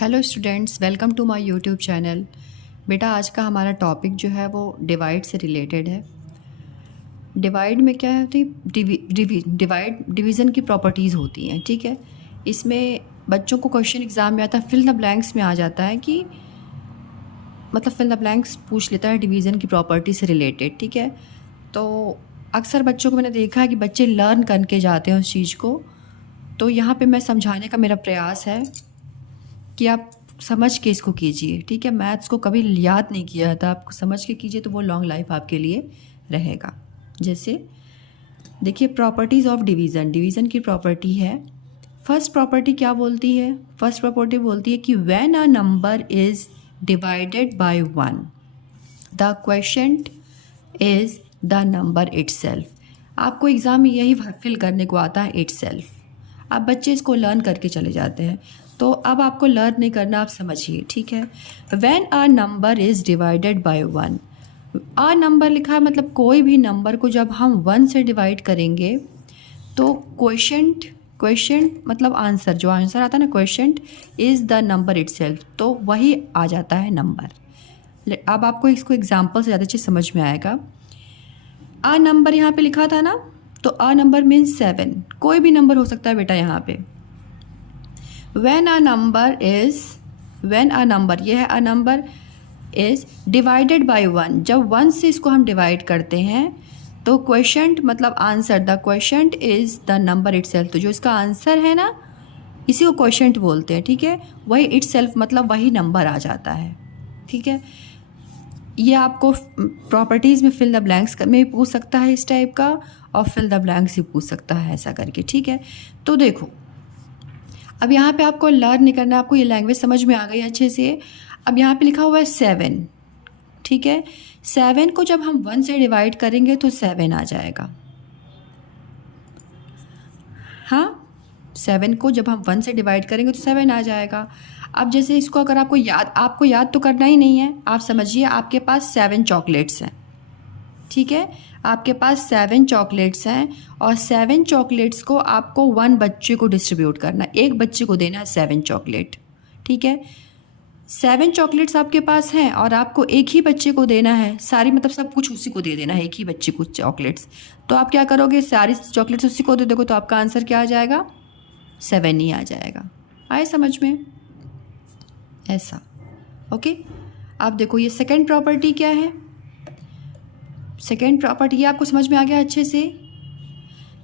Hello students, welcome to my YouTube channel. बेटा, आज का हमारा टॉपिक जो है वो डिवाइड से रिलेटेड है। डिवाइड में क्या होती है? डिवीज़न की प्रॉपर्टीज़ होती हैं। ठीक है, इसमें बच्चों को क्वेश्चन एग्ज़ाम में आता है, फिल द ब्लैंक्स में आ जाता है कि मतलब फिल द ब्लैंक्स पूछ लेता है डिवीज़न की प्रॉपर्टी से रिलेटेड। ठीक है, तो अक्सर बच्चों को मैंने देखा है कि बच्चे लर्न करके जाते हैं उस चीज़ को। तो यहाँ पे मैं समझाने का मेरा प्रयास है कि आप समझ के इसको कीजिए। ठीक है, मैथ्स को कभी याद नहीं किया था, आप समझ के कीजिए तो वो लॉन्ग लाइफ आपके लिए रहेगा। जैसे देखिए, प्रॉपर्टीज़ ऑफ डिवीज़न। डिवीज़न की प्रॉपर्टी है, फर्स्ट प्रॉपर्टी क्या बोलती है? फर्स्ट प्रॉपर्टी बोलती है कि when a number is divided by 1 the quotient is the number itself. आपको एग्ज़ाम में यही फिल करने को आता है, इटसेल्फ। आप बच्चे इसको लर्न करके चले जाते हैं, तो अब आपको लर्न नहीं करना, आप समझिए। ठीक है, when a number is divided by 1, a number लिखा है मतलब कोई भी नंबर को जब हम 1 से डिवाइड करेंगे तो क्वोशिएंट मतलब आंसर, जो आंसर आता है ना, quotient is the number itself, तो वही आ जाता है नंबर। अब आपको इसको एग्जांपल से ज़्यादा अच्छे समझ में आएगा। अ नंबर यहाँ पे लिखा था ना, तो अ नंबर मीन्स 7, कोई भी नंबर हो सकता है बेटा यहाँ पे। when a number, ये है a number, is divided by 1, जब 1 से इसको हम डिवाइड करते हैं तो क्वोशिएंट मतलब answer, the quotient is the number itself, तो जो इसका आंसर है ना, इसी को क्वोशिएंट बोलते हैं। ठीक है, वही इटसेल्फ मतलब वही नंबर आ जाता है। ठीक है, ये आपको प्रॉपर्टीज़ में फिल द ब्लैंक्स में भी पूछ सकता है इस टाइप का, और फिल द ब्लैंक्स भी पूछ सकता है ऐसा करके। ठीक है, तो देखो अब यहाँ पे आपको लर्न नहीं करना, आपको ये लैंग्वेज समझ में आ गई अच्छे से। अब यहाँ पे लिखा हुआ है 7। ठीक है, 7 को जब हम 1 से डिवाइड करेंगे तो 7 आ जाएगा। हाँ, 7 को जब हम 1 से डिवाइड करेंगे तो 7 आ जाएगा। अब जैसे इसको अगर आपको याद तो करना ही नहीं है, आप समझिए आपके पास 7 चॉकलेट्स हैं। ठीक है, आपके पास 7 चॉकलेट्स हैं और 7 चॉकलेट्स को आपको 1 बच्चे को डिस्ट्रीब्यूट करना है, एक बच्चे को देना है 7 चॉकलेट। ठीक है, 7 चॉकलेट्स आपके पास हैं और आपको एक ही बच्चे को देना है, सारी मतलब सब कुछ उसी को दे देना है, एक ही बच्चे को चॉकलेट्स। तो आप क्या करोगे, सारी चॉकलेट्स उसी को दे दोगे, तो आपका आंसर क्या आ जाएगा? 7 ही आ जाएगा। आए समझ में? ऐसा। ओके, अब देखो ये सेकेंड प्रॉपर्टी क्या है। सेकेंड प्रॉपर्टी ये आपको समझ में आ गया अच्छे से।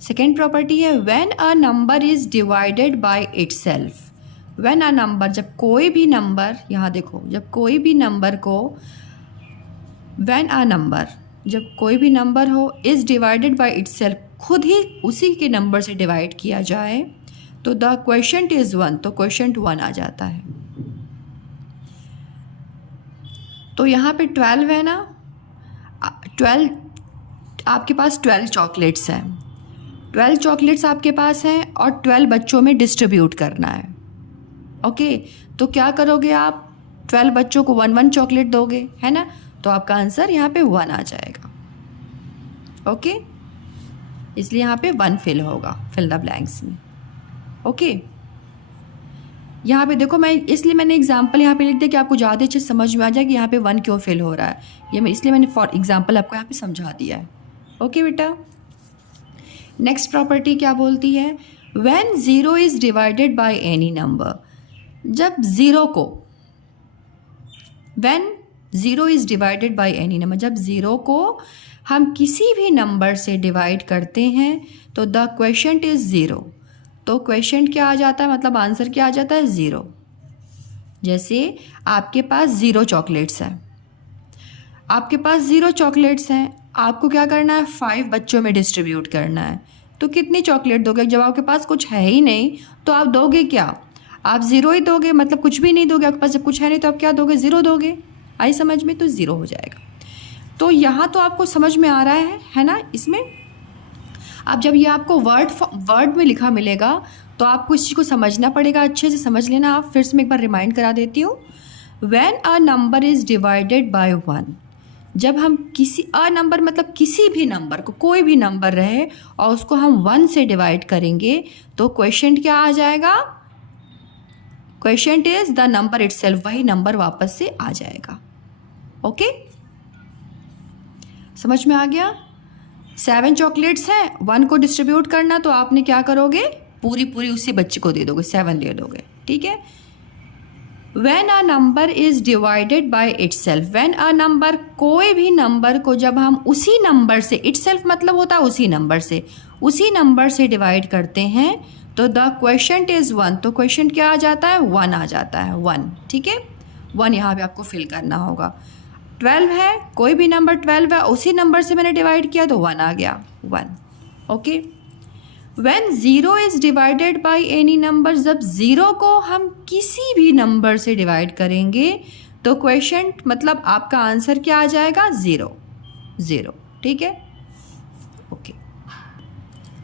सेकेंड प्रॉपर्टी है when a number is divided by itself. When a number, जब कोई भी नंबर, यहाँ देखो, जब कोई भी नंबर को, व्हेन अ नंबर, जब कोई भी नंबर हो, इज डिवाइडेड बाय इटसेल्फ, खुद ही उसी के नंबर से डिवाइड किया जाए, तो द क्वोशिएंट इज 1, तो क्वोशिएंट 1 आ जाता है। तो यहाँ पे 12 है ना, 12 आपके पास 12 चॉकलेट्स हैं, 12 चॉकलेट्स आपके पास हैं और 12 बच्चों में डिस्ट्रीब्यूट करना है। ओके, तो क्या करोगे आप? 12 बच्चों को 1-1 चॉकलेट दोगे, है ना, तो आपका आंसर यहाँ पे 1 आ जाएगा। ओके, इसलिए यहाँ पे 1 फिल होगा, फिल द ब्लैंक्स में। ओके, यहाँ पे देखो, इसलिए मैंने एग्जाम्पल यहाँ पे लिख दिया कि आपको ज़्यादा अच्छे समझ में आ जाए कि यहाँ पे 1 क्यों फिल हो रहा है, इसलिए मैंने फॉर एग्जाम्पल आपको यहाँ पे समझा दिया है। ओके बेटा, नेक्स्ट प्रॉपर्टी क्या बोलती है? When 0 is divided by any number, जब 0 को, when 0 is divided by any number, जब 0 को हम किसी भी नंबर से डिवाइड करते हैं तो द क्वोशिएंट इज 0, तो क्वोशिएंट क्या आ जाता है, मतलब आंसर क्या आ जाता है? 0। जैसे आपके पास 0 चॉकलेट्स हैं, आपके पास 0 चॉकलेट्स हैं, आपको क्या करना है? 5 बच्चों में डिस्ट्रीब्यूट करना है, तो कितनी चॉकलेट दोगे? जब आपके पास कुछ है ही नहीं तो आप दोगे क्या? आप 0 ही दोगे, मतलब कुछ भी नहीं दोगे। आपके पास जब कुछ है नहीं तो आप क्या दोगे? 0 दोगे। आई समझ में? तो 0 हो जाएगा। तो यहाँ तो आपको समझ में आ रहा है ना इसमें। अब जब ये आपको वर्ड में लिखा मिलेगा तो आपको इस चीज़ को समझना पड़ेगा, अच्छे से समझ लेना। आप फिर से मैं एक बार रिमाइंड करा देती हूँ। When a number is divided by 1, जब हम किसी अ नंबर मतलब किसी भी नंबर को, कोई भी नंबर रहे और उसको हम 1 से डिवाइड करेंगे तो क्वोशिएंट क्या आ जाएगा? Question is the number itself, वही नंबर वापस से आ जाएगा। ओके, समझ में आ गया? 7 चॉकलेट्स हैं, 1 को डिस्ट्रीब्यूट करना, तो आपने क्या करोगे, पूरी पूरी उसी बच्चे को दे दोगे, 7 दे दोगे, ठीक है। When a number is divided by itself, when a number, कोई भी नंबर को जब हम उसी नंबर से, itself मतलब होता है उसी नंबर से, उसी नंबर से डिवाइड करते हैं, तो द क्वेश्चन इज 1, तो क्वेश्चन क्या आ जाता है, 1 आ जाता है, 1, ठीक है। 1 यहाँ पे आपको फिल करना होगा। 12 है, कोई भी नंबर 12 है, उसी नंबर से मैंने डिवाइड किया तो 1 आ गया, 1, okay. When 0 is divided by any number, जब 0 को हम किसी भी नंबर से डिवाइड करेंगे तो क्वेश्चन मतलब आपका आंसर क्या आ जाएगा, 0, 0, ठीक है, ओके।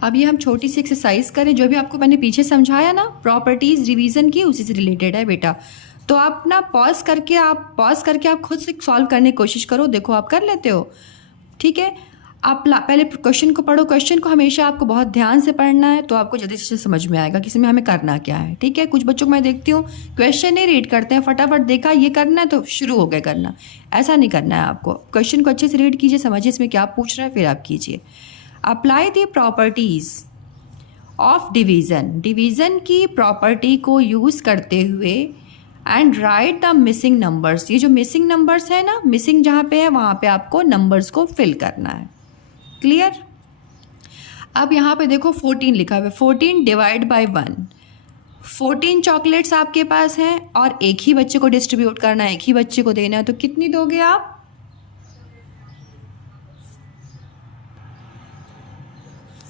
अब ये हम छोटी सी एक्सरसाइज करें, जो भी आपको मैंने पीछे समझाया ना प्रॉपर्टीज डिवीज़न की, उसी से रिलेटेड है बेटा। तो आप ना पॉज करके आप खुद से सॉल्व करने की कोशिश करो, देखो आप कर लेते हो, ठीक है। आप पहले क्वेश्चन को पढ़ो, क्वेश्चन को हमेशा आपको बहुत ध्यान से पढ़ना है, तो आपको जल्दी से समझ में आएगा कि इसमें हमें करना क्या है, ठीक है। कुछ बच्चों को मैं देखती हूँ क्वेश्चन नहीं रीड करते हैं, फटाफट देखा ये करना है तो शुरू हो गए करना, ऐसा नहीं करना है आपको। क्वेश्चन को अच्छे से रीड कीजिए, समझिए इसमें क्या पूछ रहा है, फिर आप कीजिए। Apply the properties of division, division की प्रॉपर्टी को यूज़ करते हुए and right the missing numbers, ये जो मिसिंग नंबर्स है ना, मिसिंग जहाँ पे है वहाँ पे आपको नंबर्स को फिल करना है, क्लियर। अब यहाँ पे देखो 14 लिखा हुआ है, 14 डिवाइड बाय 1, 14 चॉकलेट्स आपके पास हैं और एक ही बच्चे को डिस्ट्रीब्यूट करना है, एक ही बच्चे को देना है, तो कितनी दोगे आप,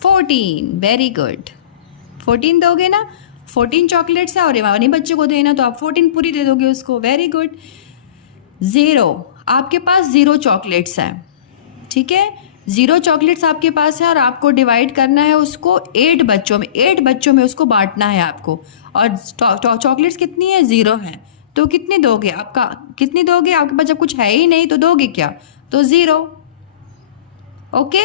14, वेरी गुड, 14 दोगे ना, 14 चॉकलेट्स है और एक बच्चे को देना, तो आप 14 पूरी दे दोगे उसको, वेरी गुड। 0, आपके पास 0 चॉकलेट्स हैं, ठीक है, 0 चॉकलेट्स आपके पास है और आपको डिवाइड करना है उसको 8 बच्चों में, 8 बच्चों में उसको बांटना है आपको, और चॉकलेट्स कितनी है, 0 हैं, तो कितनी दोगे, आपका कितनी दोगे, आपके पास जब कुछ है ही नहीं तो दोगे क्या, तो 0, ओके।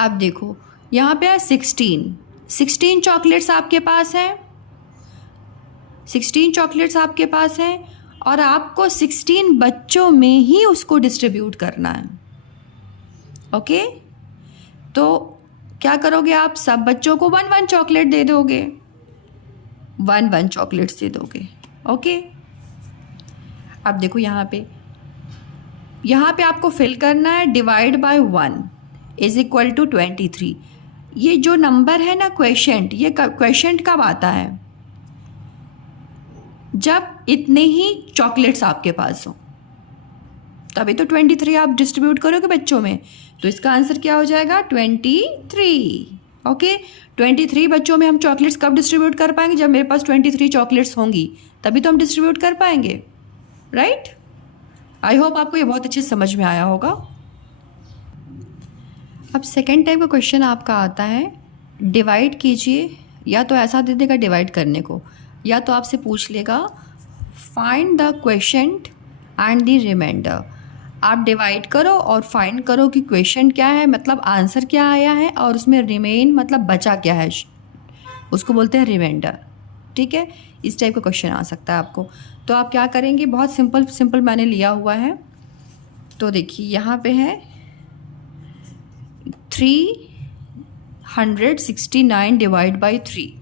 अब देखो यहाँ पे है 16 चॉकलेट्स आपके पास है, 16 चॉकलेट्स आपके पास है और आपको 16 बच्चों में ही उसको डिस्ट्रीब्यूट करना है, ओके। तो क्या करोगे आप, सब बच्चों को 1-1 चॉकलेट दे दोगे, 1-1 चॉकलेट्स दे दोगे, ओके। अब देखो यहाँ पे आपको फिल करना है, divide by 1 is equal to 23। ये जो नंबर है ना क्वेश्चन, ये क्वेश्चन कब आता है, जब इतने ही चॉकलेट्स आपके पास हो, तभी तो 23 आप डिस्ट्रीब्यूट करोगे बच्चों में, तो इसका आंसर क्या हो जाएगा, 23, ओके। 23 बच्चों में हम चॉकलेट्स कब डिस्ट्रीब्यूट कर पाएंगे, जब मेरे पास 23 चॉकलेट्स होंगी, तभी तो हम डिस्ट्रीब्यूट कर पाएंगे, राइट। आई होप आपको ये बहुत अच्छे से समझ में आया होगा। अब सेकेंड टाइप का क्वेश्चन आपका आता है, डिवाइड कीजिए, या तो ऐसा दे देगा डिवाइड करने को, या तो आपसे पूछ लेगा find the question and the remainder. आप डिवाइड करो और फाइंड करो कि क्वेश्चन क्या है, मतलब आंसर क्या आया है, और उसमें रिमेन मतलब बचा क्या है, उसको बोलते हैं रिमाइंडर, ठीक है। इस टाइप का क्वेश्चन आ सकता है आपको। तो आप क्या करेंगे, बहुत सिंपल मैंने लिया हुआ है, तो देखिए यहाँ पे है 369 डिवाइड बाई 3।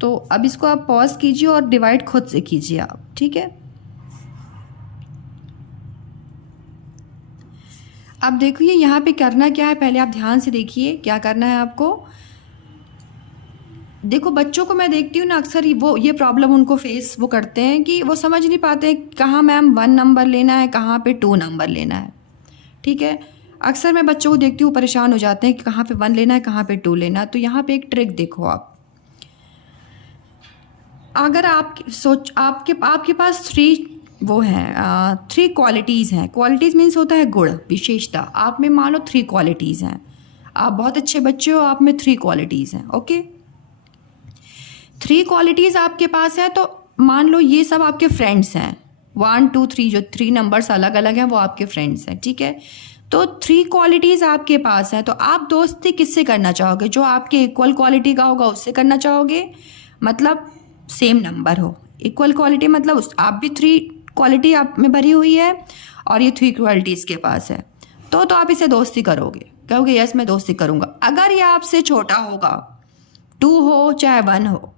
तो अब इसको आप पॉज कीजिए और डिवाइड खुद से कीजिए आप, ठीक है। अब देखिए यहाँ पे करना क्या है, पहले आप ध्यान से देखिए क्या करना है आपको। देखो बच्चों को मैं देखती हूँ ना, अक्सर ये प्रॉब्लम उनको फेस वो करते हैं कि वो समझ नहीं पाते हैं कहाँ मैम 1 नंबर लेना है, कहाँ पे 2 नंबर लेना है, ठीक है। अक्सर मैं बच्चों को देखती हूँ परेशान हो जाते हैं कि कहाँ पे 1 लेना है, कहाँ पे 2 लेना है। तो यहाँ पे एक ट्रिक देखो आप, अगर आपके पास 3 क्वालिटीज़ हैं, क्वालिटीज़ मीन्स होता है गुण, विशेषता। आप में मान लो 3 क्वालिटीज़ हैं, आप बहुत अच्छे बच्चे हो, आप में 3 क्वालिटीज़ हैं, ओके। 3 क्वालिटीज़ आपके पास है, तो मान लो ये सब आपके फ्रेंड्स हैं, 1 2 3 जो 3 नंबर्स अलग अलग हैं वो आपके फ्रेंड्स हैं, ठीक है। तो 3 क्वालिटीज़ आपके पास हैं, तो आप दोस्ती किससे करना चाहोगे, जो आपके इक्वल क्वालिटी का होगा उससे करना चाहोगे, मतलब सेम नंबर हो। इक्वल क्वालिटी मतलब आप भी 3 क्वालिटी आप में भरी हुई है और ये 3 क्वालिटी इसके पास है, तो आप इसे दोस्ती करोगे, कहोगे यस मैं दोस्ती करूँगा। अगर ये आपसे छोटा होगा, 2 हो चाहे 1 हो,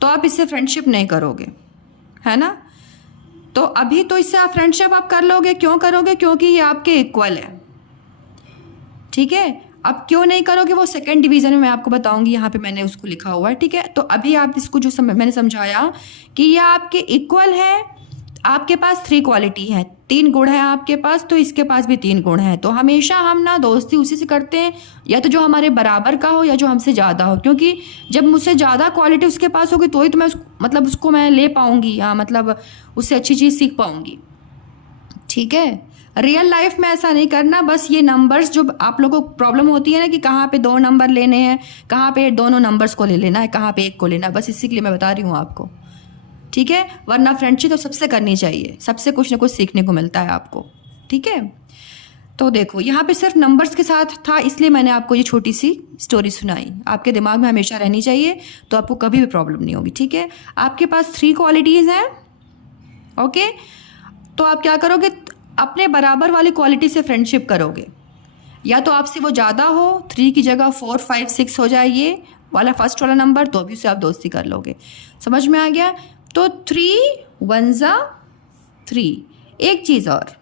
तो आप इससे फ्रेंडशिप नहीं करोगे, है ना। तो अभी तो इससे आप फ्रेंडशिप आप कर लोगे, क्यों करोगे? क्योंकि ये आपके इक्वल है, ठीक है। अब क्यों नहीं करोगे वो सेकंड डिवीज़न में मैं आपको बताऊंगी, यहाँ पे मैंने उसको लिखा हुआ है, ठीक है। तो अभी आप इसको जो मैंने समझाया कि ये आपके इक्वल है, आपके पास 3 क्वालिटी है, 3 गुण है आपके पास, तो इसके पास भी 3 गुण है। तो हमेशा हम ना दोस्ती उसी से करते हैं, या तो जो हमारे बराबर का हो या जो हमसे ज़्यादा हो, क्योंकि जब मुझसे ज़्यादा क्वालिटी उसके पास होगी तो ही तो मैं मतलब उसको मैं ले पाऊँगी, या मतलब उससे अच्छी चीज़ सीख पाऊँगी, ठीक है। रियल लाइफ में ऐसा नहीं करना। बस ये नंबर्स जो आप लोगों को प्रॉब्लम होती है ना कि कहाँ पे 2 नंबर लेने हैं, कहाँ पे दोनों नंबर्स को ले लेना है, कहाँ पे एक को लेना है, बस इसी के लिए मैं बता रही हूँ आपको, ठीक है। वरना फ्रेंडशिप तो सबसे करनी चाहिए, सबसे कुछ ना कुछ सीखने को मिलता है आपको, ठीक है। तो देखो यहाँ पे सिर्फ नंबर्स के साथ था, इसलिए मैंने आपको ये छोटी सी स्टोरी सुनाई, आपके दिमाग में हमेशा रहनी चाहिए, तो आपको कभी भी प्रॉब्लम नहीं होगी, ठीक है। आपके पास 3 क्वालिटीज़ हैं, ओके। तो आप क्या करोगे? अपने बराबर वाली क्वालिटी से फ्रेंडशिप करोगे, या तो आपसे वो ज़्यादा हो, 3 की जगह 4, 5, 6 हो जाए ये वाला फर्स्ट वाला नंबर, तो भी उससे आप दोस्ती कर लोगे। समझ में आ गया? तो 3 1 जा 3। एक चीज़ और,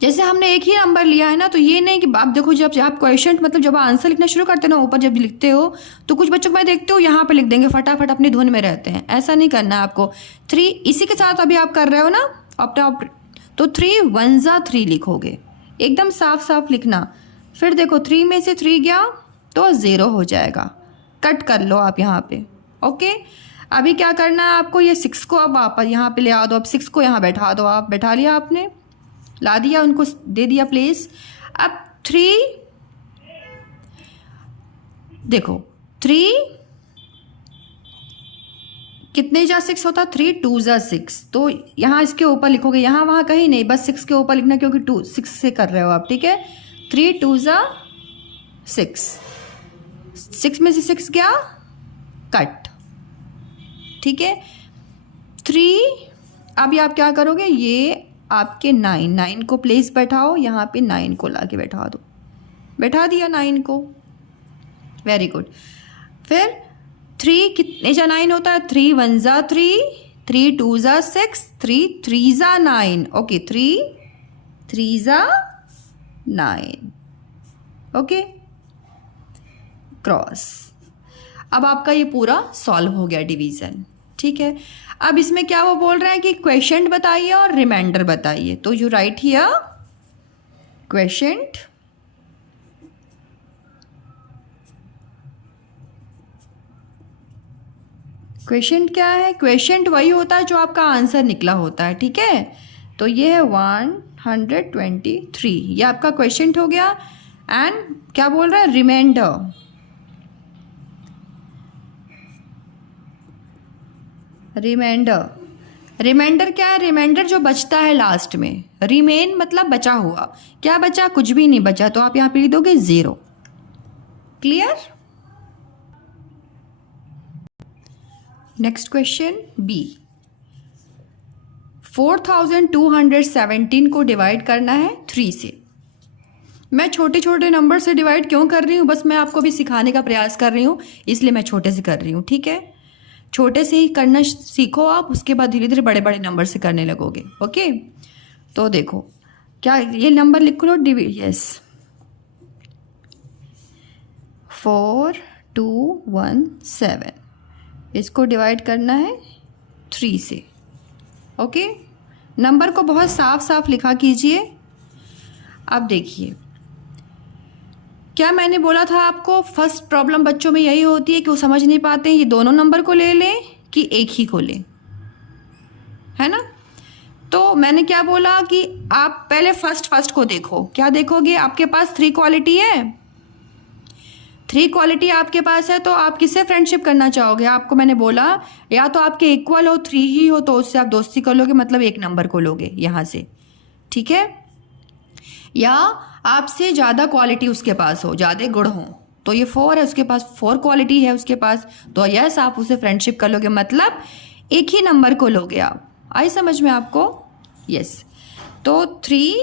जैसे हमने एक ही नंबर लिया है ना, तो ये नहीं कि आप देखो जब आप क्वेश्चन मतलब जब आंसर लिखना शुरू करते हो ना, ऊपर जब लिखते हो तो कुछ बच्चों को मैं देखते हो यहाँ पे लिख देंगे, फटाफट अपनी धुन में रहते हैं। ऐसा नहीं करना है आपको। 3 इसी के साथ अभी आप कर रहे हो ना अपना, तो 3 1 जा 3 लिखोगे, एकदम साफ साफ लिखना। फिर देखो 3 में से 3 गया तो 0 हो जाएगा, कट कर लो आप यहाँ पे, ओके। अभी क्या करना है आपको? ये 6 को अब वापस यहाँ पे ले आ दो। अब 6 को यहाँ बैठा दो, आप बैठा लिया, आपने ला दिया, उनको दे दिया प्लेस। अब 3 देखो 3 कितने जा 6 होता? 3 2 जा 6, तो यहाँ इसके ऊपर लिखोगे, यहाँ वहाँ कहीं नहीं, बस 6 के ऊपर लिखना, क्योंकि 6 से कर रहे हो आप, ठीक है। 3 2 जा 6, 6 में से 6 गया, कट, ठीक है। 3 अभी आप क्या करोगे? ये आपके 9 को प्लेस बैठाओ, यहाँ पे 9 को ला के बैठा दो, बैठा दिया 9 को, वेरी गुड। फिर 3 कितने जा 9 होता है? 3 1 जा 3, 3 2 जा 6, 3 3 जा 9, ओके। 3 3 जा 9, ओके, क्रॉस। अब आपका ये पूरा सॉल्व हो गया डिवीज़न, ठीक है। अब इसमें क्या वो बोल रहे हैं कि क्वेश्चन बताइए और रिमाइंडर बताइए, तो you right here question, question क्या है? क्वेश्चन वही होता है जो आपका आंसर निकला होता है, ठीक है। तो ये है 123, ये आपका क्वेश्चन हो गया। एंड क्या बोल रहा है? रिमाइंडर, रिमाइंडर क्या है? रिमाइंडर जो बचता है लास्ट में, रिमेन मतलब बचा हुआ, क्या बचा? कुछ भी नहीं बचा, तो आप यहाँ पे लिख दोगे 0, क्लियर। नेक्स्ट क्वेश्चन बी, 4217 को डिवाइड करना है 3 से। मैं छोटे छोटे नंबर से डिवाइड क्यों कर रही हूँ? बस मैं आपको भी सिखाने का प्रयास कर रही हूँ, इसलिए मैं छोटे से कर रही हूँ, ठीक है। छोटे से ही करना सीखो आप, उसके बाद धीरे धीरे बड़े बड़े नंबर से करने लगोगे, ओके। तो देखो क्या ये नंबर लिख लो, यस 4217, इसको डिवाइड करना है 3 से, ओके। नंबर को बहुत साफ साफ लिखा कीजिए। अब देखिए क्या मैंने बोला था आपको, फर्स्ट प्रॉब्लम बच्चों में यही होती है कि वो समझ नहीं पाते हैं ये दोनों नंबर को ले लें कि एक ही को लें, है ना। तो मैंने क्या बोला कि आप पहले फर्स्ट को देखो। क्या देखोगे? आपके पास 3 क्वालिटी है, 3 क्वालिटी आपके पास है, तो आप किससे फ्रेंडशिप करना चाहोगे? आपको मैंने बोला या तो आपके इक्वल हो, 3 ही हो, तो उससे आप दोस्ती कर लोगे, मतलब एक नंबर को लोगे यहाँ से, ठीक है। या आपसे ज़्यादा क्वालिटी उसके पास हो, ज़्यादा गुण हो, तो ये 4 है, उसके पास 4 क्वालिटी है उसके पास, तो यस आप उसे फ्रेंडशिप कर लोगे, मतलब एक ही नंबर को लोगे आप। आई समझ में आपको? यस। तो 3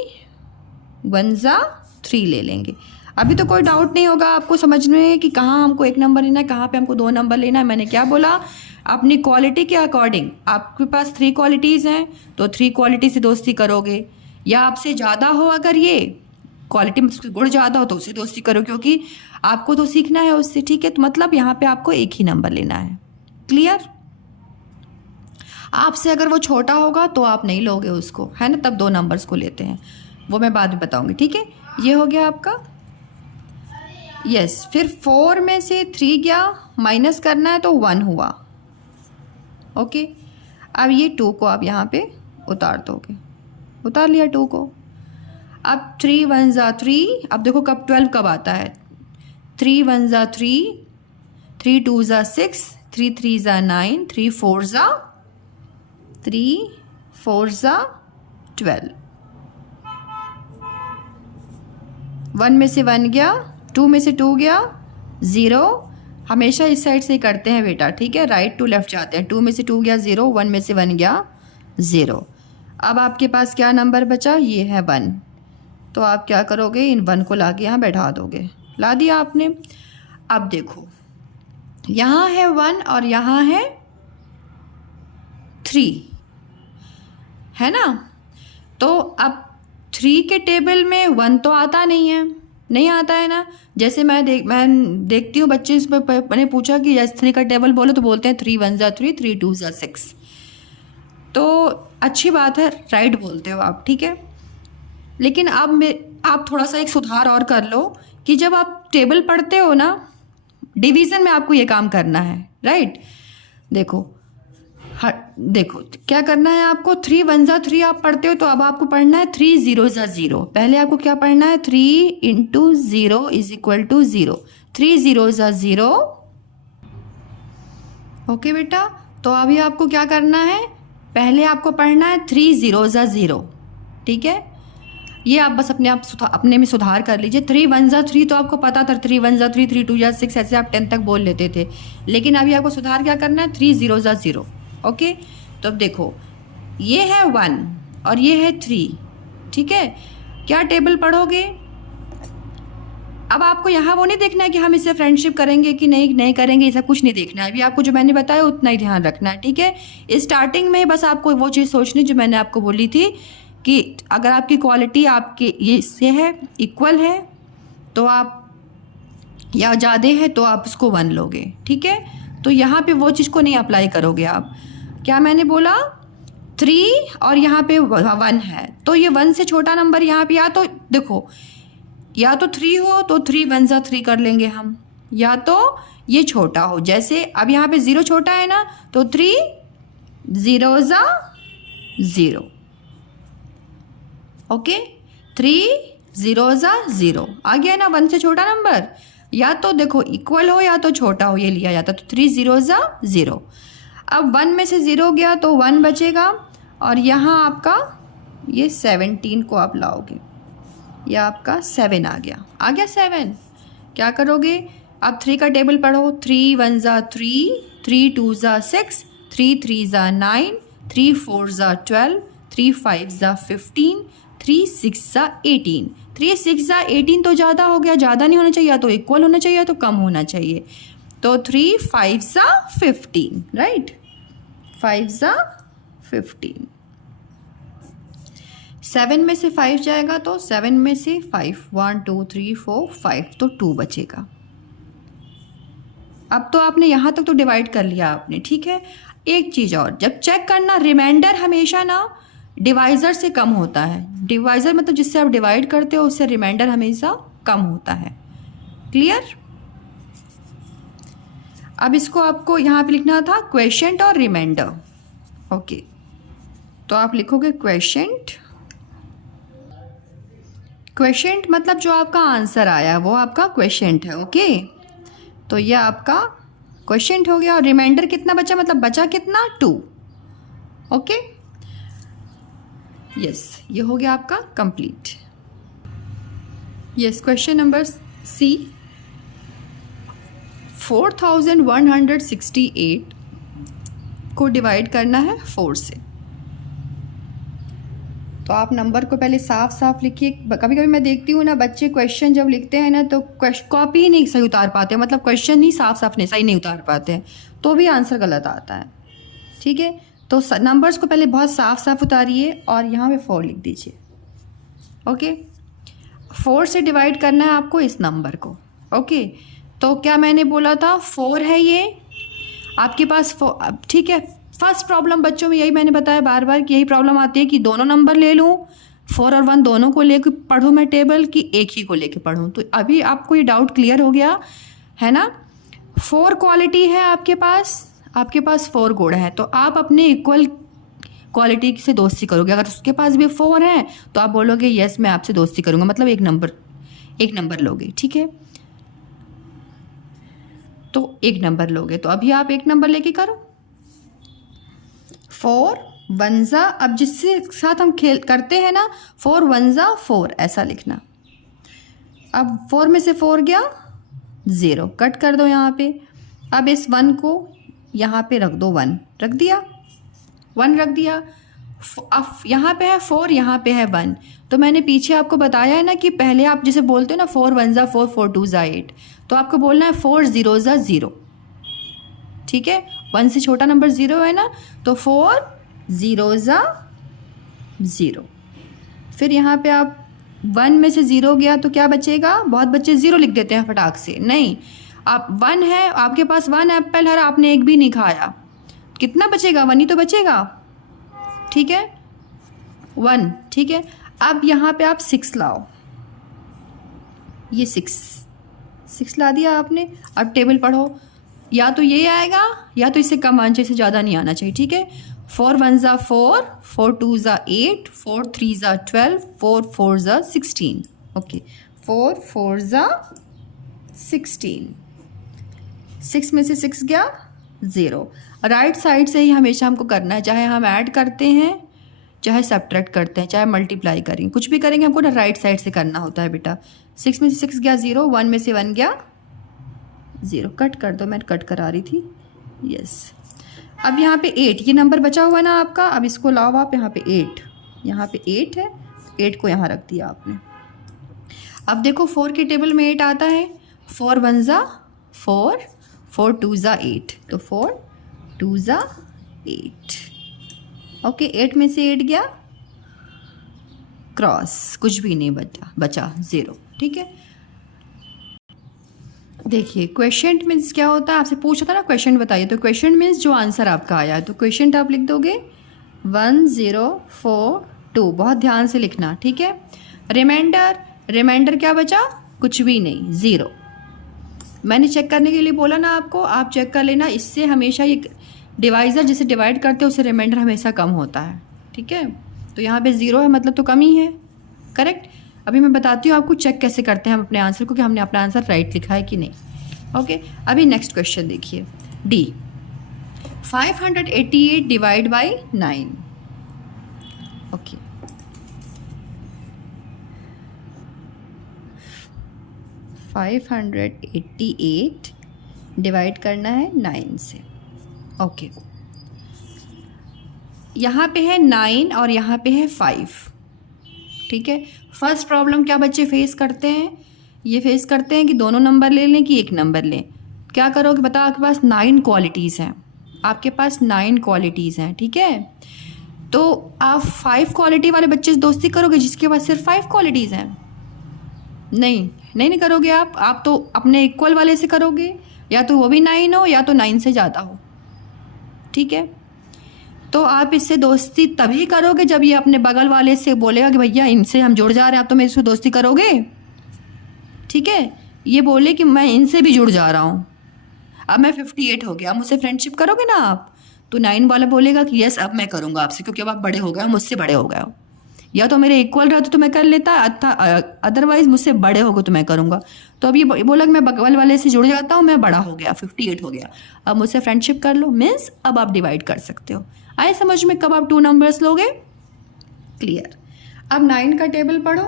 1 जा 3 ले लेंगे। अभी तो कोई डाउट नहीं होगा आपको समझ में कि कहाँ हमको 1 नंबर लेना है, कहाँ पे हमको 2 नंबर लेना है। मैंने क्या बोला, अपनी क्वालिटी के अकॉर्डिंग, आपके पास 3 क्वालिटीज़ हैं तो 3 क्वालिटी से दोस्ती करोगे, या आपसे ज़्यादा हो अगर ये क्वालिटी में गुण ज़्यादा हो तो उससे दोस्ती करो, क्योंकि आपको तो सीखना है उससे, ठीक है। तो मतलब यहाँ पे आपको एक ही नंबर लेना है। क्लियर? आपसे अगर वो छोटा होगा तो आप नहीं लोगे उसको, है ना, तब 2 नंबर्स को लेते हैं, वो मैं बाद में बताऊंगी, ठीक है। ये हो गया आपका। यस। फिर 4 में से 3 गया, माइनस करना है तो 1 हुआ। ओके। अब ये 2 को आप यहाँ पे उतार दोगे, उतार लिया 2 को। अब 3 1 जा 3, अब देखो कब 12 कब आता है, 3 1 जा 3, 3 2 जा 6, 3 3 जा 9, 3 4 जा 12। 1 में से 1 गया, 2 में से 2 गया, 0। हमेशा इस साइड से ही करते हैं बेटा, ठीक है, राइट टू लेफ्ट जाते हैं। 2 में से 2 गया 0, 1 में से 1 गया 0। अब आपके पास क्या नंबर बचा, ये है 1। तो आप क्या करोगे, इन 1 को लाके यहाँ बैठा दोगे। ला दिया आपने। अब देखो यहाँ है 1 और यहाँ है 3, है ना। तो अब 3 के टेबल में 1 तो आता नहीं है, नहीं आता है ना। जैसे मैं देखती हूँ बच्चे, इसमें मैंने पूछा कि जैसे 3 का टेबल बोलो तो बोलते हैं 3 1 जा 3, 3 2 जा 6। तो अच्छी बात है, राइट बोलते हो आप, ठीक है। लेकिन अब आप थोड़ा सा एक सुधार और कर लो कि जब आप टेबल पढ़ते हो ना, डिवीज़न में आपको ये काम करना है, राइट। देखो देखो क्या करना है आपको, 3 1 जा 3 आप पढ़ते हो, तो अब आपको पढ़ना है 3 0 जा 0। पहले आपको क्या पढ़ना है, 3 × 0 = 0, 3 0 जा 0। ओके बेटा, तो अभी आपको क्या करना है, पहले आपको पढ़ना है 3 0 जा 0, ठीक है। ये आप बस अपने में सुधार कर लीजिए। 3 1 जा 3 तो आपको पता था, 3 1 जा 3, 3 2 जा 6, ऐसे आप 10 तक बोल लेते थे। लेकिन अभी आपको सुधार क्या करना है, 3 0 जा 0। ओके। तो अब देखो ये है 1 और ये है 3, ठीक है। क्या टेबल पढ़ोगे, अब आपको यहाँ वो नहीं देखना है कि हम इससे फ्रेंडशिप करेंगे कि नहीं करेंगे, ऐसा कुछ नहीं देखना है। अभी आपको जो मैंने बताया उतना ही ध्यान रखना है, ठीक है। स्टार्टिंग में बस आपको वो चीज़ सोचनी जो मैंने आपको बोली थी कि अगर आपकी क्वालिटी आपके ये से है, इक्वल है, तो आप, या ज़्यादा है तो आप उसको 1 लोगे, ठीक है। तो यहाँ पे वो चीज़ को नहीं अप्लाई करोगे आप। क्या मैंने बोला, 3 और यहाँ पे 1 है, तो ये 1 से छोटा नंबर यहाँ पे, या तो देखो या तो 3 हो तो 3 1 जा 3 कर लेंगे हम, या तो ये छोटा हो, जैसे अब यहाँ पे 0 छोटा है ना, तो 3 0 जा 0। ओके, 3 0 जा 0 आ गया ना, 1 से छोटा नंबर, या तो देखो इक्वल हो या तो छोटा हो, ये लिया जाता, तो 3 0 जा 0। अब 1 में से 0 गया तो 1 बचेगा, और यहाँ आपका ये 17 को आप लाओगे, ये आपका 7 आ गया 7। क्या करोगे, अब 3 का टेबल पढ़ो, 3 1 जा 3, 3 2 जा 6, 3 3 जा 9, 3 4 जा 12, 3 5 जा 15, 3 6 जा 18। 3 6 जा 18 तो ज़्यादा हो गया, ज़्यादा नहीं होना चाहिए, तो इक्वल होना चाहिए तो कम होना चाहिए। तो 3 5 जा 15, राइट, 5 जा 15। 7 में से 5 जाएगा तो 7 में से 5, 1 2 3 4 5, तो 2 बचेगा। अब तो आपने यहाँ तक तो डिवाइड कर लिया आपने, ठीक है। एक चीज़ और, जब चेक करना, रिमाइंडर हमेशा ना डिवाइज़र से कम होता है। डिवाइज़र मतलब जिससे आप डिवाइड करते हो उससे रिमाइंडर हमेशा कम होता है। क्लियर? अब इसको आपको यहाँ पे लिखना था क्वेशेंट और रिमाइंडर। ओके, तो आप लिखोगे क्वेशेंट। क्वेशेंट मतलब जो आपका आंसर आया वो आपका क्वेशेंट है। ओके, तो ये आपका क्वेशेंट हो गया। और रिमाइंडर कितना बचा, मतलब बचा कितना, 2। ओके, यस, ये हो गया आपका complete. Yes, question number C. 4168 को डिवाइड करना है 4 से। तो आप नंबर को पहले साफ साफ लिखिए। कभी कभी मैं देखती हूँ ना, बच्चे क्वेश्चन जब लिखते हैं ना तो कॉपी ही नहीं सही उतार पाते, मतलब क्वेश्चन ही साफ साफ नहीं सही नहीं उतार पाते हैं, तो भी आंसर गलत आता है। ठीक है, तो नंबर्स को पहले बहुत साफ साफ उतारिए और यहाँ पे 4 लिख दीजिए। ओके, 4 से डिवाइड करना है आपको इस नंबर को। ओके, तो क्या मैंने बोला था 4 है ये आपके पास। ठीक है, फर्स्ट प्रॉब्लम बच्चों में यही मैंने बताया बार बार कि यही प्रॉब्लम आती है कि दोनों नंबर ले लूँ, 4 और 1 दोनों को लेकर पढ़ूँ मैं टेबल, कि एक ही को लेकर पढ़ूँ। तो अभी आपको ये डाउट क्लियर हो गया है ना। 4 क्वालिटी है आपके पास 4 गुण है, तो आप अपने इक्वल क्वालिटी से दोस्ती करोगे। अगर उसके पास भी 4 है तो आप बोलोगे यस मैं आपसे दोस्ती करूँगा, मतलब एक नंबर लोगे। ठीक है, तो एक नंबर लोगे, तो अभी आप एक नंबर लेके करो। 4 1 जा, अब जिससे साथ हम खेल करते हैं ना, 4 1 जा 4 ऐसा लिखना। अब 4 में से 4 गया 0, कट कर दो यहाँ पे। अब इस 1 को यहाँ पे रख दो, 1 रख दिया, 1 रख दिया। अब यहाँ पे है 4, यहाँ पे है 1, तो मैंने पीछे आपको बताया है ना कि पहले आप जैसे बोलते हो ना 4 1 जा 4 4 2 जा 8, तो आपको बोलना है 4 0 जा 0। ठीक है, 1 से छोटा नंबर 0 है ना, तो 4 0 जा 0। फिर यहाँ पे आप 1 में से 0 गया तो क्या बचेगा। बहुत बच्चे 0 लिख देते हैं फटाक से, नहीं, आप 1 है आपके पास, 1 एप्पल है, आपने एक भी नहीं खाया, कितना बचेगा, 1 ही तो बचेगा। ठीक है, 1। ठीक है, अब यहाँ पे आप 6 लाओ, ये 6 ला दिया आपने। अब टेबल पढ़ो, या तो ये आएगा या तो इससे कम आना चाहिए, इससे ज़्यादा नहीं आना चाहिए। ठीक है, 4 1 जा 4 4 2 जा 8 4 3 जा 12 4 4 जा 16। ओके, 4 4 जा 16, 6 में से 6 गया 0। राइट साइड से ही हमेशा हमको करना है, चाहे हम ऐड करते हैं, चाहे सब्ट्रैक्ट करते हैं, चाहे मल्टीप्लाई करेंगे, कुछ भी करेंगे हमको ना राइट साइड से करना होता है बेटा। 6 में से 6 गया 0, 1 में से 1 गया 0, कट कर दो, मैं कट करा रही थी। यस, अब यहाँ पे 8 ये नंबर बचा हुआ ना आपका, अब इसको लाओ आप यहाँ पे 8, यहाँ पे 8 है, 8 को यहाँ रख दिया आपने। अब देखो 4 के टेबल में 8 आता है, 4 1 जा 4 4 2 जा 8, तो 4 2 जा 8। ओके, 8 में से 8 गया क्रॉस, कुछ भी नहीं बचा 0। ठीक है, देखिए क्वेश्चन मीन्स क्या होता है, आपसे पूछा था ना क्वेश्चन बताइए, तो क्वेश्चन मीन्स जो आंसर आपका आया है, तो क्वेश्चन आप लिख दोगे 1 0 4 2, बहुत ध्यान से लिखना। ठीक है, रिमाइंडर क्या बचा, कुछ भी नहीं 0। मैंने चेक करने के लिए बोला ना आपको, आप चेक कर लेना, इससे हमेशा ये डिवाइज़र जिसे डिवाइड करते हैं उससे रिमाइंडर हमेशा कम होता है। ठीक है, तो यहाँ पे 0 है मतलब तो कम ही है, करेक्ट। अभी मैं बताती हूँ आपको चेक कैसे करते हैं हम अपने आंसर को, कि हमने अपना आंसर राइट लिखा है कि नहीं। ओके, अभी नेक्स्ट क्वेश्चन देखिए, D 588 divide by 9। Okay, $588 divide करना है 9 से। ओके, यहाँ पे है 9 और यहाँ पे है 5। ठीक है, फर्स्ट प्रॉब्लम क्या बच्चे फेस करते हैं, ये फेस करते हैं कि दोनों नंबर ले लें कि एक नंबर लें। क्या करोगे, बता आपके पास 9 क्वालिटीज़ हैं, आपके पास 9 क्वालिटीज़ हैं। ठीक है, तो आप 5 क्वालिटी वाले बच्चे से दोस्ती करोगे जिसके पास सिर्फ 5 क्वालिटीज़ हैं? नहीं करोगे आप तो अपने इक्वल वाले से करोगे, या तो वो भी 9 हो या तो 9 से ज़्यादा हो। ठीक है, तो आप इससे दोस्ती तभी करोगे जब ये अपने बगल वाले से बोलेगा कि भैया इनसे हम जुड़ जा रहे हैं, आप तो मेरे से दोस्ती करोगे। ठीक है, ये बोले कि मैं इनसे भी जुड़ जा रहा हूँ, अब मैं 58 हो गया, मुझसे फ्रेंडशिप करोगे ना आप, तो 9 वाला बोलेगा कि यस अब मैं करूँगा आपसे, क्योंकि अब आप बड़े हो गए हो, मुझसे बड़े हो गए हो, या तो मेरे इक्वल रहते तो मैं कर लेता, अदरवाइज मुझसे बड़े हो गए तो मैं करूँगा। तो अब ये बोला कि मैं बगल वाले से जुड़ जाता हूँ, मैं बड़ा हो गया, 58 हो गया, अब मुझसे फ्रेंडशिप कर लो, मीन्स अब आप डिवाइड कर सकते हो। आए समझ में कब आप 2 नंबर्स लोगे, क्लियर। अब 9 का टेबल पढ़ो,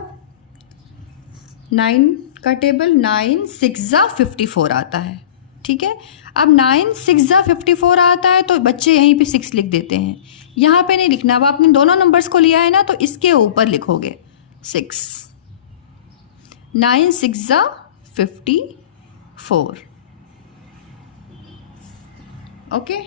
9 का टेबल 9 6 जा 54 आता है। ठीक है। अब 9 6 ज़ा 54 आता है तो बच्चे यहीं पे 6 लिख देते हैं, यहाँ पे नहीं लिखना। अब आपने दोनों नंबर्स को लिया है ना, तो इसके ऊपर लिखोगे 6। 9 6 ज़ा 54। ओके,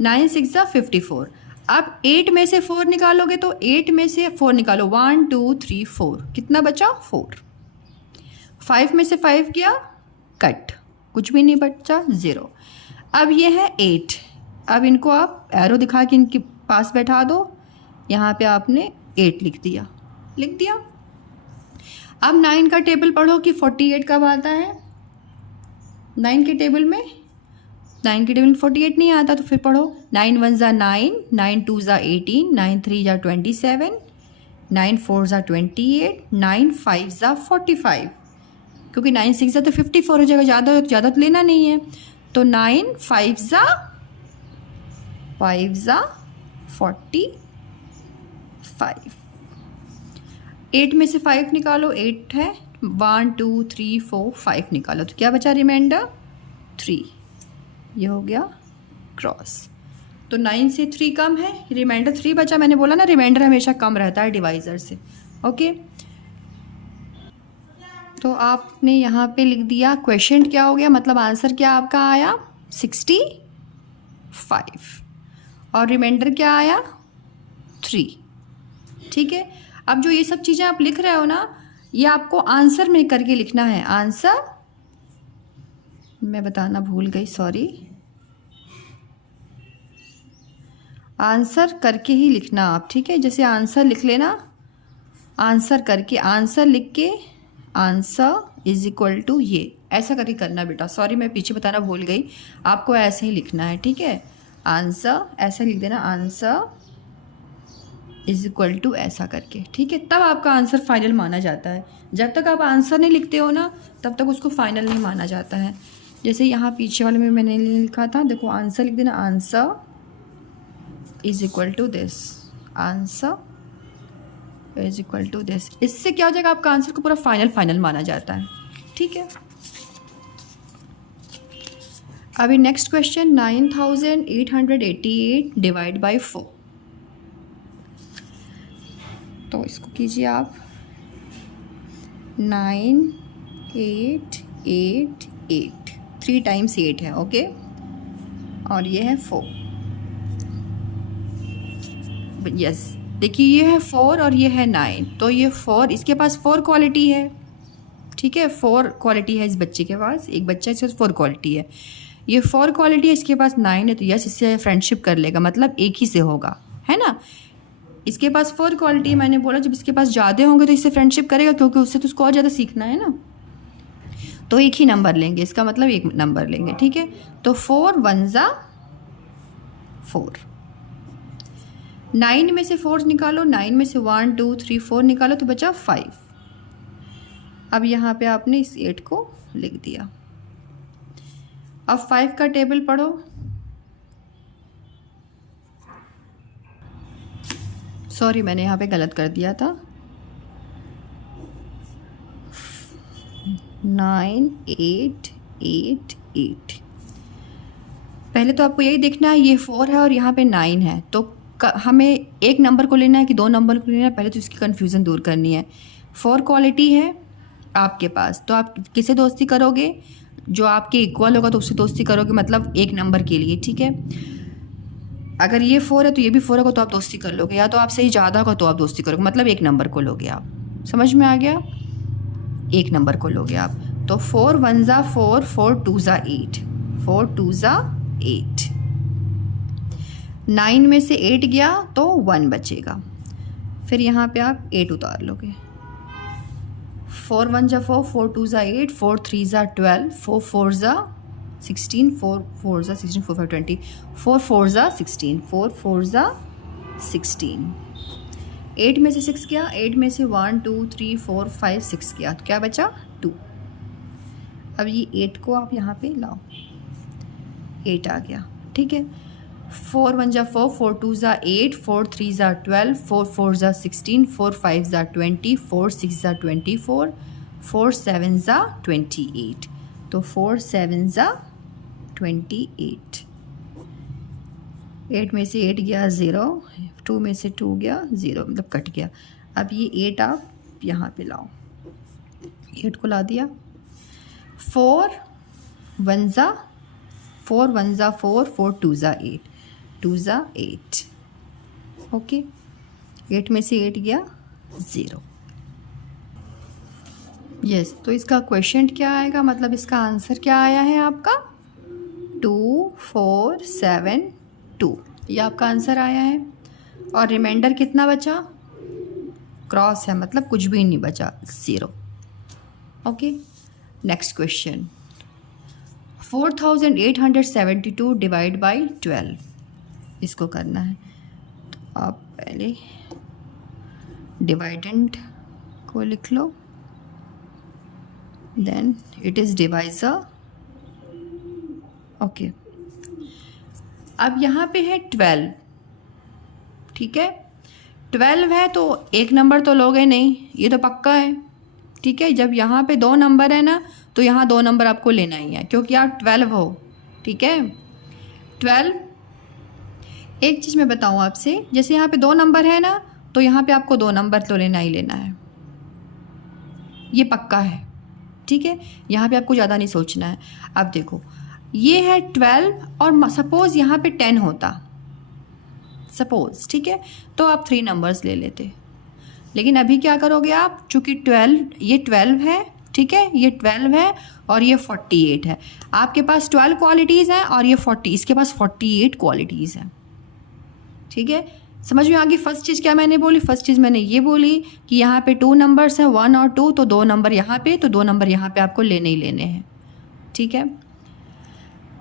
नाइन 6 ज़ा 54। अब 8 में से 4 निकालोगे तो 8 में से 4 निकालो, 1 2 3 4, कितना बचा 4। 5 में से 5 किया कट, कुछ भी नहीं बचा, 0। अब ये है 8। अब इनको आप एरो दिखा के इनके पास बैठा दो, यहाँ पे आपने 8 लिख दिया। अब 9 का टेबल पढ़ो कि 48 कब आता है। 9 के टेबल में 48 नहीं आता, तो फिर पढ़ो 9 1 ज़ा 9, 9 2 ज़ा 18, 9 3 ज़ा 27, 9 4 ज़ा 28, 9 5 ज़ा 45। क्योंकि 9 6 ज़ा तो 54 हो जाएगा, ज़्यादा तो लेना नहीं है। तो 9 5 ज़ा 45। 8 में से 5 निकालो, 8 है, 1 2 3 4 5 निकालो, तो क्या बचा रिमाइंडर 3। ये हो गया क्रॉस। तो 9 से 3 कम है, रिमाइंडर 3 बचा। मैंने बोला ना रिमाइंडर हमेशा कम रहता है डिवाइज़र से। ओके, तो आपने यहाँ पे लिख दिया क्वेश्चन क्या हो गया, मतलब आंसर क्या आपका आया 65 और रिमाइंडर क्या आया 3। ठीक है। अब जो ये सब चीज़ें आप लिख रहे हो ना, ये आपको आंसर में करके लिखना है। आंसर मैं बताना भूल गई, सॉरी। आंसर करके ही लिखना आप, ठीक है। जैसे आंसर लिख लेना, आंसर करके, आंसर लिख के आंसर इज इक्वल टू ये, ऐसा करके करना बेटा। सॉरी मैं पीछे बताना भूल गई, आपको ऐसे ही लिखना है, ठीक है। आंसर ऐसा लिख देना, आंसर इज इक्वल टू ऐसा करके, ठीक है। तब आपका आंसर फाइनल माना जाता है। जब तक आप आंसर नहीं लिखते हो ना, तब तक उसको फाइनल नहीं माना जाता है। जैसे यहाँ पीछे वाले में मैंने लिखा था, देखो आंसर लिख देना, answer is equal to this, answer is equal to this. इससे क्या हो जाएगा, आपका आंसर को पूरा फाइनल माना जाता है, ठीक है। अभी नेक्स्ट क्वेश्चन, 9888 डिवाइड बाई 4। तो इसको कीजिए आप, 9 8 8 8, 3 टाइम्स 8 है, ओके। और ये है 4, यस। देखिए ये है 4 और ये है 9, तो ये 4, इसके पास 4 क्वालिटी है, ठीक है। 4 क्वालिटी है इस बच्चे के पास, एक बच्चा इसके पास 4 क्वालिटी है, ये 4 क्वालिटी है, इसके पास 9 है, तो यस इससे फ्रेंडशिप कर लेगा, मतलब एक ही से होगा, है ना। इसके पास 4 क्वालिटी है, मैंने बोला जब इसके पास ज़्यादा होंगे तो इससे फ्रेंडशिप करेगा, क्योंकि उससे तो उसको और ज़्यादा सीखना है ना। तो एक ही नंबर लेंगे, इसका मतलब एक नंबर लेंगे, ठीक है। तो 4 1 ज़ा 4। 9 में से 4 निकालो, 9 में से 1 2 3 4 निकालो, तो बचा 5। अब यहाँ पे आपने इस 8 को लिख दिया। अब 5 का टेबल पढ़ो, सॉरी मैंने यहाँ पे गलत कर दिया था, 9 8 8 8। पहले तो आपको यही देखना है, ये 4 है और यहाँ पे 9 है, तो हमें एक नंबर को लेना है कि 2 नंबर को लेना है, पहले तो इसकी कन्फ्यूज़न दूर करनी है। 4 क्वालिटी है आपके पास, तो आप किसे दोस्ती करोगे, जो आपके इक्वल होगा तो उससे दोस्ती करोगे, मतलब एक नंबर के लिए, ठीक है। अगर ये 4 है तो ये भी 4 होगा तो आप दोस्ती कर लोगे, या तो आपसे ही ज़्यादा होगा तो आप दोस्ती करोगे, मतलब एक नंबर को लोगे आप। समझ में आ गया, एक नंबर को लोगे आप। तो 4 1 ज़ा 4, 4 2 ज़ा 8, 4 2 ज़ा 8। 9 में से 8 गया तो 1 बचेगा, फिर यहाँ पे आप 8 उतार लोगे। 4 1 ज़ा 4, 4 2 ज़ा 8, 4 3 ज़ा 12, 4 4 ज़ा 16, 4 4 ज़ा 16, 4 5 20, 4 4 ज़ा 16, 4 4 ज़ा 16। 8 में से 6 गया, 8 में से 1 2 3 4 5 6 गया, तो क्या बचा 2। अब ये 8 को आप यहाँ पे लाओ, 8 आ गया, ठीक है। 4 1 जा 4, 4 2 जा 8, 4 3 जा 12, 4 4 जा 16, 4 5 जा 20, 4 6 जा 24, 4 7 जा 28। तो 4 7 जा 28। 8 में से 8 गया 0, 2 में से 2 गया 0, मतलब कट गया। अब ये 8 आप यहाँ पे लाओ, 8 को ला दिया। 4 1 जा 4, 1 जा 4, 4 2 जा 8, 2 जा 8। ओके, 8 में से 8 गया 0। यस, तो इसका क्वेश्चन क्या आएगा, मतलब इसका आंसर क्या आया है आपका 2 4 7 2, ये आपका आंसर आया है। और रिमाइंडर कितना बचा, क्रॉस है, मतलब कुछ भी नहीं बचा, 0। Okay, next question. 4872 divide by 12, इसको करना है। तो आप पहले डिवाइडेंड को लिख लो, then it is divisor. Okay, अब यहाँ पे है 12, ठीक है। 12 है तो एक नंबर तो लोगे नहीं, ये तो पक्का है, ठीक है। जब यहाँ पे 2 नंबर है ना, तो यहाँ 2 नंबर आपको लेना ही है, क्योंकि आप 12 हो, ठीक है। 12, एक चीज़ मैं बताऊँ आपसे, जैसे यहाँ पे 2 नंबर है ना, तो यहाँ पे आपको 2 नंबर तो लेना ही लेना है, ये पक्का है, ठीक है। यहाँ पे आपको ज़्यादा नहीं सोचना है। अब देखो, ये है 12 और सपोज़ यहाँ पे 10 होता, सपोज़, ठीक है, तो आप 3 नंबर्स ले लेते। लेकिन अभी क्या करोगे आप, चूँकि 12, ये 12 है, ठीक है, ये 12 है और ये 48 है। आपके पास 12 क्वालिटीज़ हैं और ये 40, इसके पास 48 क्वालिटीज़ हैं, ठीक है। समझ में आ गई। फर्स्ट चीज़ क्या मैंने बोली, फर्स्ट चीज़ मैंने ये बोली कि यहाँ पे 2 नंबर्स हैं, 1 और 2, तो 2 नंबर यहाँ पे, तो 2 नंबर यहाँ पे आपको लेने ही लेने हैं, ठीक है।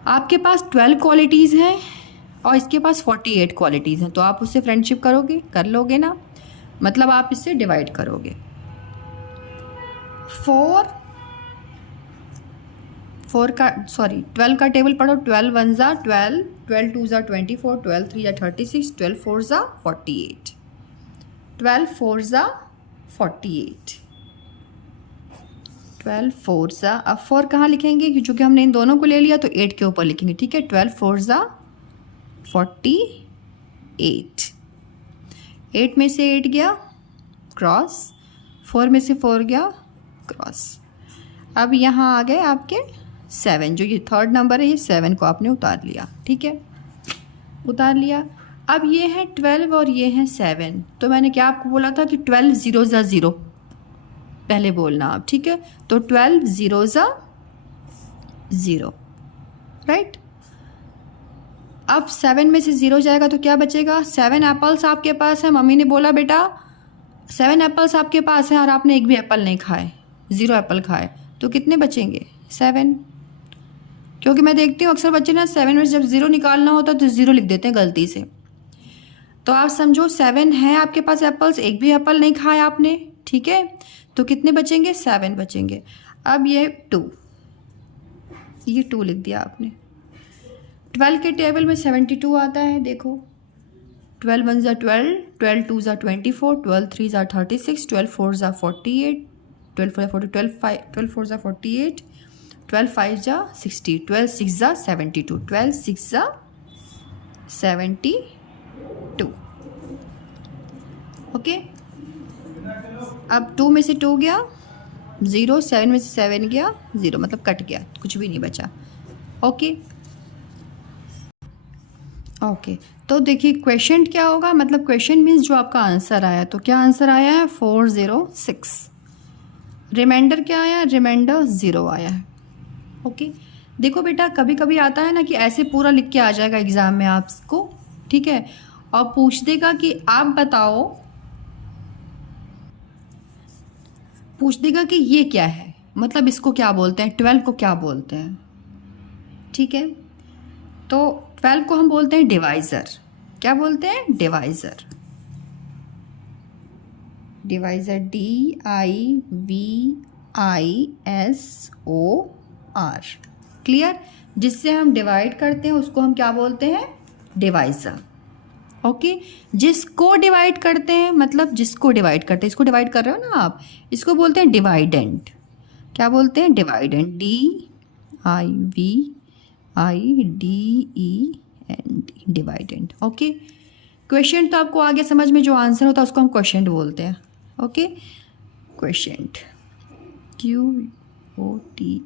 आपके पास 12 क्वालिटीज़ हैं और इसके पास 48 क्वालिटीज़ हैं, तो आप उससे फ्रेंडशिप करोगे, कर लोगे ना, मतलब आप इससे डिवाइड करोगे। 12 का टेबल पढ़ो। 12 1 जा 12, 12 2 जा 24, 12 3 जा 36, 12 4 जा 48, 12 4 जा 48, 12 4 जा, अब 4 कहाँ लिखेंगे, क्योंकि हमने इन दोनों को ले लिया तो 8 के ऊपर लिखेंगे, ठीक है। 12 4 जा 48, 8 में से 8 गया क्रॉस, 4 में से 4 गया क्रॉस। अब यहाँ आ गए आपके 7, जो ये 3rd नंबर है, ये 7 को आपने उतार लिया, ठीक है, उतार लिया। अब ये है 12 और ये है 7, तो मैंने क्या आपको बोला था कि 12 0 जा 0 पहले बोलना आप, ठीक है। तो 12 0 जा 0, राइट। अब 7 में से 0 जाएगा तो क्या बचेगा, 7 एप्पल्स आपके पास है। मम्मी ने बोला बेटा 7 एप्पल्स आपके पास हैं और आपने एक भी एप्पल नहीं खाए, 0 एप्पल खाए, तो कितने बचेंगे, 7। क्योंकि मैं देखती हूँ अक्सर बच्चे ना 7 में जब 0 निकालना होता है तो 0 लिख देते हैं गलती से। तो आप समझो 7 है आपके पास एप्पल्स, एक भी एप्पल नहीं खाया आपने, ठीक है, तो कितने बचेंगे, 7 बचेंगे। अब ये 2 लिख दिया आपने। 12 के टेबल में 72 आता है, देखो 12 1 जा 12, 12 2 जा 24, 12 3 जा 36, 12 4 जा 48, 12 4 जा 40, 12 4 जा 48, 12 5 जा 60, 12 6 जा 72, 12 6 जा 72। ओके, अब 2 में से 2 गया 0, 7 में से 7 गया 0, मतलब कट गया, कुछ भी नहीं बचा। ओके ओके, तो देखिए क्वेश्चन क्या होगा, मतलब क्वेश्चन मीन्स जो आपका आंसर आया, तो क्या आंसर आया है 406। रिमाइंडर क्या आया, रिमाइंडर 0 आया है। ओके, देखो बेटा कभी कभी आता है ना कि ऐसे पूरा लिख के आ जाएगा एग्ज़ाम में आपको, ठीक है, और पूछ देगा कि आप बताओ, पूछ देगा कि ये क्या है, मतलब इसको क्या बोलते हैं, 12 को क्या बोलते हैं, ठीक है। तो 12 को हम बोलते हैं डिवाइज़र। क्या बोलते हैं, डिवाइज़र। Divisor DIVISOR, clear. जिससे हम डिवाइड करते हैं उसको हम क्या बोलते हैं, डिवाइज़र। ओके, जिसको डिवाइड करते हैं, मतलब जिसको डिवाइड करते हैं, इसको डिवाइड कर रहे हो ना आप, इसको बोलते हैं डिवाइडेंड। क्या बोलते हैं? Dividend. DIVIDEND, dividend. Okay, question तो आपको आ गया समझ में, जो आंसर होता है उसको हम क्वेश्चन बोलते हैं। Okay, question, QOTIENT,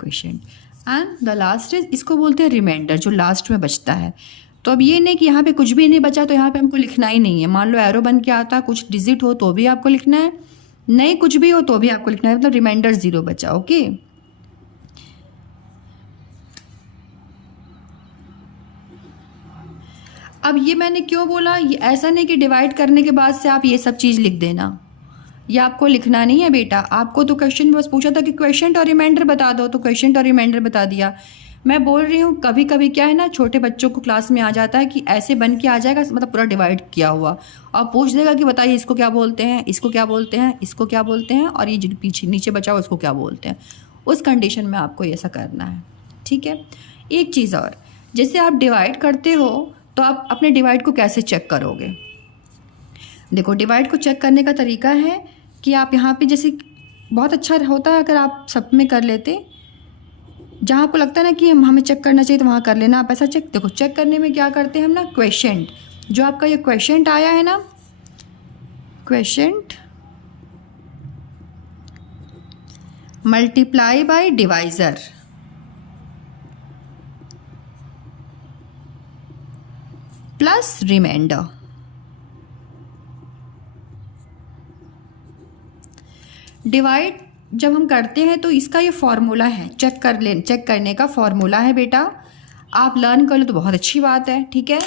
question. And the last is, इसको बोलते हैं रिमाइंडर, जो लास्ट में बचता है। तो अब ये नहीं कि यहाँ पे कुछ भी नहीं बचा तो यहाँ पे हमको लिखना ही नहीं है। मान लो एरो बन के आता, कुछ डिजिट हो तो भी आपको लिखना है, नहीं कुछ भी हो तो भी आपको लिखना है, मतलब रिमाइंडर 0 बचा। ओके, अब ये मैंने क्यों बोला, ये ऐसा नहीं कि डिवाइड करने के बाद से आप ये सब चीज़ लिख देना, ये आपको लिखना नहीं है बेटा। आपको तो क्वेश्चन में बस पूछा था कि क्वेश्चन और रिमाइंडर बता दो, तो क्वेश्चन और रिमाइंडर बता दिया। मैं बोल रही हूँ कभी कभी क्या है ना, छोटे बच्चों को क्लास में आ जाता है कि ऐसे बन के आ जाएगा, मतलब पूरा डिवाइड किया हुआ, और पूछ देगा कि बताइए इसको क्या बोलते हैं, इसको क्या बोलते हैं, इसको क्या बोलते हैं, और ये जो पीछे नीचे बचा हुआ उसको क्या बोलते हैं। उस कंडीशन में आपको ऐसा करना है, ठीक है। एक चीज़ और, जैसे आप डिवाइड करते हो तो आप अपने डिवाइड को कैसे चेक करोगे? देखो, डिवाइड को चेक करने का तरीका है कि आप यहाँ पे, जैसे बहुत अच्छा होता है अगर आप सब में कर लेते, जहाँ आपको लगता है ना कि हमें चेक करना चाहिए तो वहाँ कर लेना आप ऐसा चेक। देखो, चेक करने में क्या करते हैं हम ना, क्वेश्चन, जो आपका ये क्वेश्चन आया है ना, question multiply by divisor, plus remainder. Divide जब हम करते हैं तो इसका ये फॉर्मूला है, चेक करने का फॉर्मूला है बेटा। आप लर्न कर लो तो बहुत अच्छी बात है, ठीक है।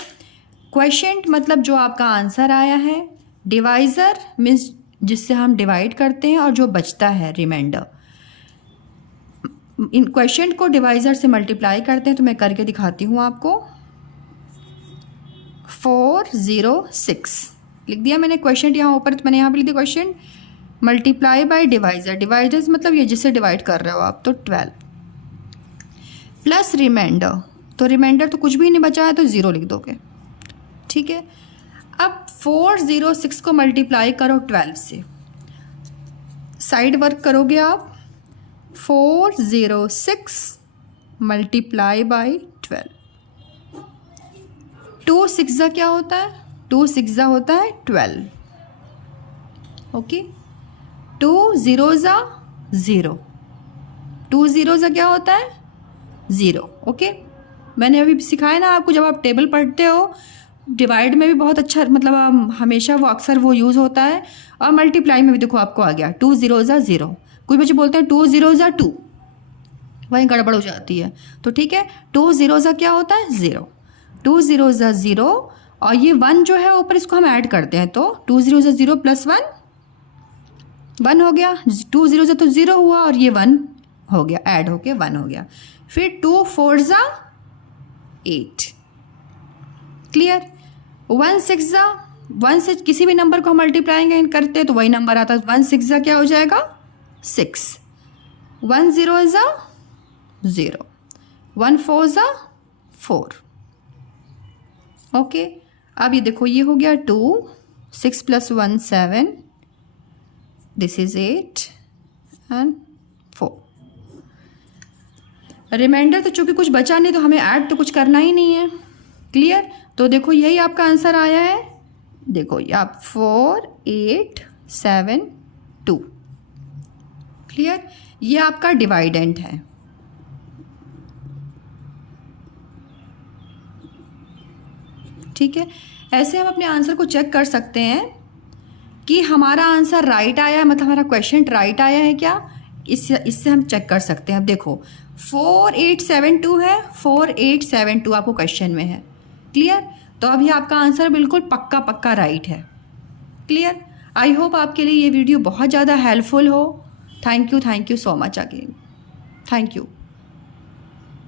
क्वेश्चन मतलब जो आपका आंसर आया है, डिवाइज़र मीन्स जिससे हम डिवाइड करते हैं, और जो बचता है रिमाइंडर। इन क्वेश्चन को डिवाइज़र से मल्टीप्लाई करते हैं, तो मैं करके दिखाती हूँ आपको। 406 लिख दिया मैंने क्वेश्चन यहाँ ऊपर, तो मैंने यहाँ पे लिख दिया question multiply by divisor. Divisors मतलब ये जिससे डिवाइड कर रहे हो आप, तो 12 प्लस रिमाइंडर, तो रिमाइंडर तो कुछ भी नहीं बचा है तो 0 लिख दोगे, ठीक है। अब 406 को मल्टीप्लाई करो 12 से, साइड वर्क करोगे आप। 406 मल्टीप्लाई बाय 12, 2 6 क्या होता है, 2 6 होता है 12। ओके, 2 0 0, 2 0 क्या होता है 0। ओके, मैंने अभी सिखाया ना आपको, जब आप टेबल पढ़ते हो डिवाइड में भी बहुत अच्छा, मतलब हमेशा वो अक्सर वो यूज़ होता है, और मल्टीप्लाई में भी देखो आपको आ गया 2 0 0। कुछ बच्चे बोलते हैं 2 0 2, वहीं गड़बड़ हो जाती है, तो ठीक है। 2 0 क्या होता है 0, 2 0 0, और ये 1 जो है ऊपर, इसको हम ऐड करते हैं, तो 2 0 0 प्लस 1 1 हो गया। 2 0 तो 0 हुआ, और ये 1 हो गया, ऐड होके 1 हो गया। फिर 2 4 8, क्लियर। 1 6 1 से किसी भी नंबर को हम मल्टीप्लाई करते हैं तो वही नंबर आता है। 1 6 क्या हो जाएगा 6, 1 0 0, 1 4 4। ओके, अब ये देखो, ये हो गया 2, 6 + 1 7, दिस इज 8 एंड 4। रिमाइंडर तो चूंकि कुछ बचा नहीं तो हमें ऐड तो कुछ करना ही नहीं है, क्लियर। तो देखो यही आपका आंसर आया है, देखो ये आप 4 8 7 2, क्लियर। ये आपका डिवाइडेंट है, ठीक है। ऐसे हम अपने आंसर को चेक कर सकते हैं कि हमारा आंसर राइट आया है, मतलब हमारा क्वेश्चन राइट आया है क्या, इससे हम चेक कर सकते हैं। अब देखो 4872 है, 4872 आपको क्वेश्चन में है, क्लियर। तो अभी आपका आंसर बिल्कुल पक्का पक्का राइट है, क्लियर। आई होप आपके लिए ये वीडियो बहुत ज़्यादा हेल्पफुल हो। Thank you so much again, thank you.